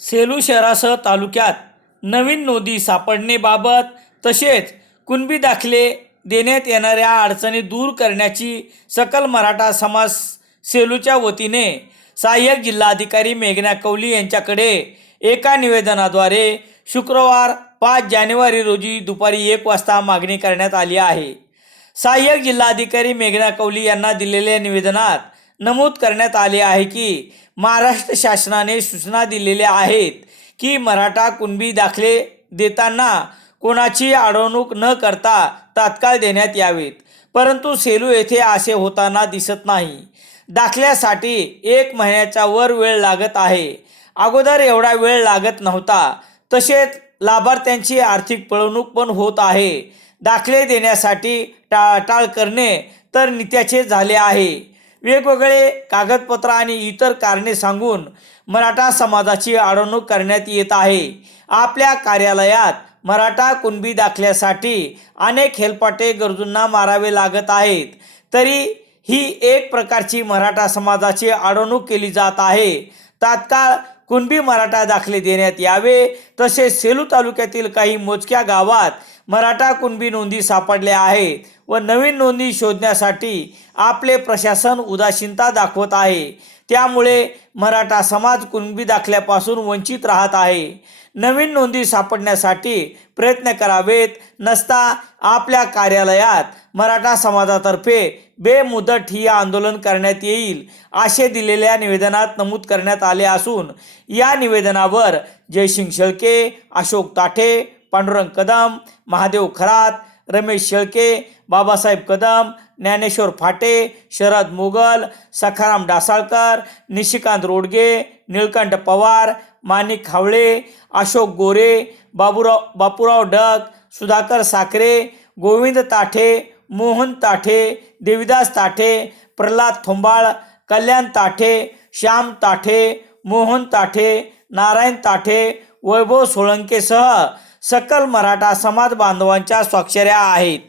सेलू शहरासह तालुक्यात नवीन नोंदी सापडणेबाबत तसेच कुणबी दाखले देण्यात येणाऱ्या अडचणी दूर करण्याची सकल मराठा समाज सेलूच्या वतीने सहाय्यक जिल्हाधिकारी मेघना कवली यांच्याकडे एका निवेदनाद्वारे शुक्रवार पाच जानेवारी रोजी दुपारी एक वाजता मागणी करण्यात आली आहे. सहाय्यक जिल्हाधिकारी मेघना कवली यांना दिलेल्या निवेदनात नमूद करण्यात आले आहे की महाराष्ट्र शासनाने सूचना दिलेल्या आहेत की मराठा कुणबी दाखले देताना कोणाची अडवणूक न करता तात्काळ देण्यात यावेत. परंतु सेलू येथे असे होताना दिसत नाही. दाखल्यासाठी एक महिन्याच्या वर वेळ लागत आहे. अगोदर एवढा वेळ लागत नव्हता. तसेच लाभार्थ्यांची आर्थिक पळवणूक पण होत आहे. दाखले देण्यासाठी टाळाटाळ करणे तर नित्याचे झाले आहे. वेगवेगळे कागदपत्र आणि इतर कारणे सांगून मराठा समाजाची अडवणूक करण्यात येत आहे. आपल्या कार्यालयात मराठा कुणबी दाखल्यासाठी अनेक हेलपाटे गरजूंना मारावे लागत आहेत. तरी ही एक प्रकारची मराठा समाजाची अडवणूक केली जात आहे. तात्काळ कुणबी मराठा दाखले देण्यात यावे तसेच सेलू तालुक्यातील काही मोजक्या गावात मराठा कुणबी नोंदी सापडल्या आहेत व नवीन नोंदी शोधण्यासाठी आपले प्रशासन उदासीनता दाखवत आहे. त्यामुळे मराठा समाज कुणबी दाखल्यापासून वंचित राहत आहे. नवीन नोंदी सापडण्यासाठी प्रयत्न करावेत नसता आपल्या कार्यालयात मराठा समाजातर्फे बेमुदत ही आंदोलन करण्यात येईल असे दिलेल्या निवेदनात नमूद करण्यात आले असून या निवेदनावर जयसिंग शेळके अशोक ताठे पांडुरंग कदम महादेव खरात रमेश शेळके बाबासाहेब कदम ज्ञानेश्वर फाटे शरद मुगल सखाराम डासाळकर निशिकांत रोडगे निळकंठ पवार माणिक हावळे अशोक गोरे बाबुराव बापूराव डग सुधाकर साखरे गोविंद ताठे मोहन ताठे देविदास ताठे प्रल्हाद थोंबाळ कल्याण ताठे श्याम ताठे मोहन ताठे नारायण ताठे वैभव सोळंकेसह सकल मराठा समाज बांधवांच्या स्वाक्षऱ्या आहेत.